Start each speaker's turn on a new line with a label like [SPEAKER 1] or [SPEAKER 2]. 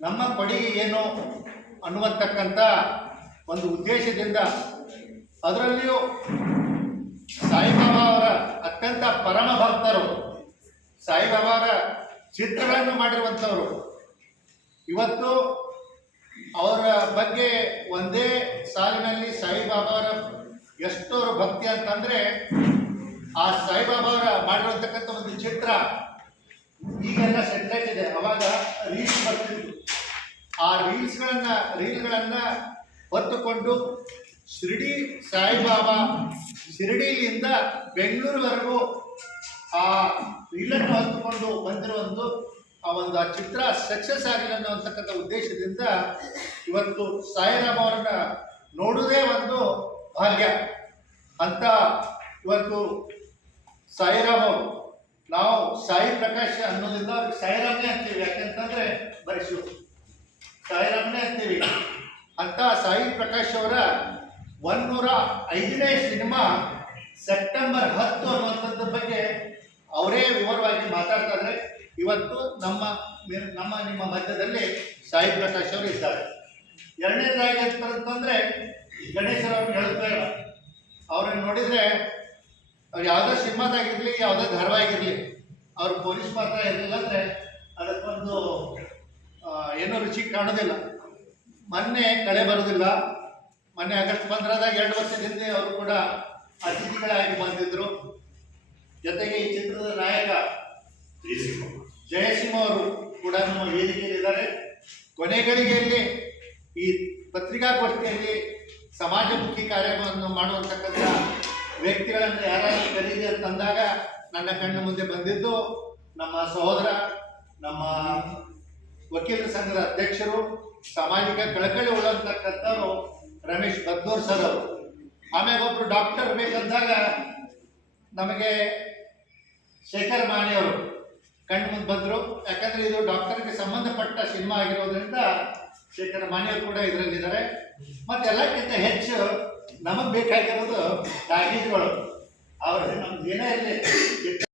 [SPEAKER 1] ನಮ್ಮ ಕೊಡುಗೆ ಏನು ಅನ್ನುವಂತಕ್ಕಂಥ ಒಂದು ಉದ್ದೇಶದಿಂದ ಅದರಲ್ಲಿಯೂ ಸಾಯಿಬಾಬಾ ಅವರ ಅತ್ಯಂತ ಪರಮ ಭಕ್ತರು, ಸಾಯಿಬಾಬಾ ಚಿತ್ರಗಳನ್ನು ಮಾಡಿರುವಂಥವರು. ಇವತ್ತು ಅವರ ಬಗ್ಗೆ ಒಂದೇ ಸಾಲಿನಲ್ಲಿ ಸಾಯಿಬಾಬಾ ಎಷ್ಟೋರು ಭಕ್ತಿ ಅಂತಂದ್ರೆ ಆ ಸಾಯಿಬಾಬಾ ಅವರ ಮಾಡಿರುವಂತಕ್ಕಂಥ ಒಂದು ಚಿತ್ರ ಈಗೆಲ್ಲ ಸೆಟ್ಲೈಟ್ ಇದೆ ಅವಾಗ ರೀಲ್ಸ್ ಬರ್ತಿತ್ತು. ಆ ರೀಲ್ಸ್ಗಳನ್ನು, ರೀಲ್ಗಳನ್ನು ಹೊತ್ತುಕೊಂಡು ಶಿರಡಿ ಸಾಯಿಬಾಬಾ ಶಿರಡಿಯಿಂದ ಬೆಂಗಳೂರುವರೆಗೂ ಆ ರೀಲನ್ನು ಹೊತ್ತುಕೊಂಡು ಬಂದಿರುವಂದು ಆ ಒಂದು ಆ ಚಿತ್ರ ಸಕ್ಸಸ್ ಆಗಿಲ್ಲ ಅನ್ನುವಂತಕ್ಕಂಥ ಉದ್ದೇಶದಿಂದ ಇವತ್ತು ಸಾಯಿರಾಮ ಅವರನ್ನ ನೋಡೋದೇ ಒಂದು ಭಾಗ್ಯ. ಅಂತ ಇವತ್ತು ಸಾಯಿರಾಮ್ ಅವರು, ನಾವು ಸಾಯಿ ಪ್ರಕಾಶ್ ಅನ್ನೋದ್ರಿಂದ ಅವ್ರಿಗೆ ಸಾಯಿರಾಮೇ ಅಂತೀವಿ. ಯಾಕೆಂತಂದ್ರೆ ಬರೀ ಸಾಯಿರಾಮ್ನೇ ಅಂತೀವಿ. ಅಂತ ಸಾಯಿ ಪ್ರಕಾಶ್ ಅವರ ಒಂದೂರ ಐದನೇ ಸಿನಿಮಾ ಸೆಪ್ಟೆಂಬರ್ ಹತ್ತು ಅನ್ನುವಂಥದ್ರ ಬಗ್ಗೆ ಅವರೇ ವಿವರವಾಗಿ ಮಾತಾಡ್ತಾ ಇವತ್ತು ನಮ್ಮ ನಮ್ಮ ನಿಮ್ಮ ಮಧ್ಯದಲ್ಲಿ ಸಾಯಿ ಪ್ರಕಾಶ್ ಅವರು ಇದ್ದಾರೆ. ಎರಡನೇದಾಗಿ ಅಂತಂದ್ರೆ ಗಣೇಶ್ ಅವ್ರನ್ನ ಹೇಳ್ತಾ ಇಲ್ಲ. ಅವ್ರನ್ನ ನೋಡಿದ್ರೆ ಅವ್ರು ಯಾವುದೇ ಸಿನಿಮಾದಾಗಿರ್ಲಿ, ಯಾವುದೇ ಧಾರಾವಾಹಿಗಿರ್ಲಿ ಅವ್ರು ಪೊಲೀಸ್ ಪಾತ್ರ ಇರಲಿಲ್ಲ ಅಂದರೆ ಅದಕ್ಕೊಂದು ಏನೋ ರುಚಿ ಕಾಣೋದಿಲ್ಲ. ಮೊನ್ನೆ ಕಳೆ ಬರೋದಿಲ್ಲ. ಮೊನ್ನೆ ಆಗಸ್ಟ್ ಪಂದ್ರದಾಗ ಎರಡು ವರ್ಷದ ಹಿಂದೆ ಅವರು ಕೂಡ ಅತಿಥಿಗಳಾಗಿ ಬಂದಿದ್ದರು ಜೊತೆಗೆ ಈ ಚಿತ್ರದ ನಾಯಕ ಜಯಸಿಂಹ ಅವರು ಕೂಡ ನಮ್ಮ ವೇದಿಕೆಯಲ್ಲಿದ್ದಾರೆ. ಕೊನೆಗಳಿಗೆಯಲ್ಲಿ ಈ ಪತ್ರಿಕಾಗೋಷ್ಠಿಯಲ್ಲಿ ಸಮಾಜಮುಖಿ ಕಾರ್ಯವನ್ನು ಮಾಡುವಂತಕ್ಕಂಥ ವ್ಯಕ್ತಿಗಳನ್ನು ಯಾರಾದರೂ ಕರೀಲಿ ಅಂತಂದಾಗ ನನ್ನ ಕಣ್ಣು ಮುಂದೆ ಬಂದಿದ್ದು ನಮ್ಮ ಸಹೋದರ, ನಮ್ಮ ವಕೀಲರ ಸಂಘದ ಅಧ್ಯಕ್ಷರು, ಸಾಮಾಜಿಕ ಕಳಕಳಿ ಉಳ್ಳಂತಕ್ಕಂಥವ್ರು ರಮೇಶ್ ಬದ್ನೂರ್ ಸರ್ ಅವರು. ಆಮೇಲೆ ಒಬ್ರು ಡಾಕ್ಟರ್ ಬೇಕಂದಾಗ ನಮಗೆ ಶೇಖರ್ ಮಾಣಿಯವರು ಕಣ್ಣು ಮುಂದೆ ಬಂದರು. ಯಾಕಂದ್ರೆ ಇದು ಡಾಕ್ಟರ್ಗೆ ಸಂಬಂಧಪಟ್ಟ ಸಿನಿಮಾ ಆಗಿರೋದ್ರಿಂದ ಶೇಖರ್ ಮಾಣಿಯವರು ಕೂಡ ಇದರಲ್ಲಿದ್ದಾರೆ ಮತ್ತು ಎಲ್ಲಕ್ಕಿಂತ ಹೆಚ್ಚು ನಮಗೆ ಬೇಕಾಗಿರೋದು ಟಾಕೀಸ್ಗಳು ಅವ್ರು ನಮ್ದು ಏನೇ ಇರಲಿ.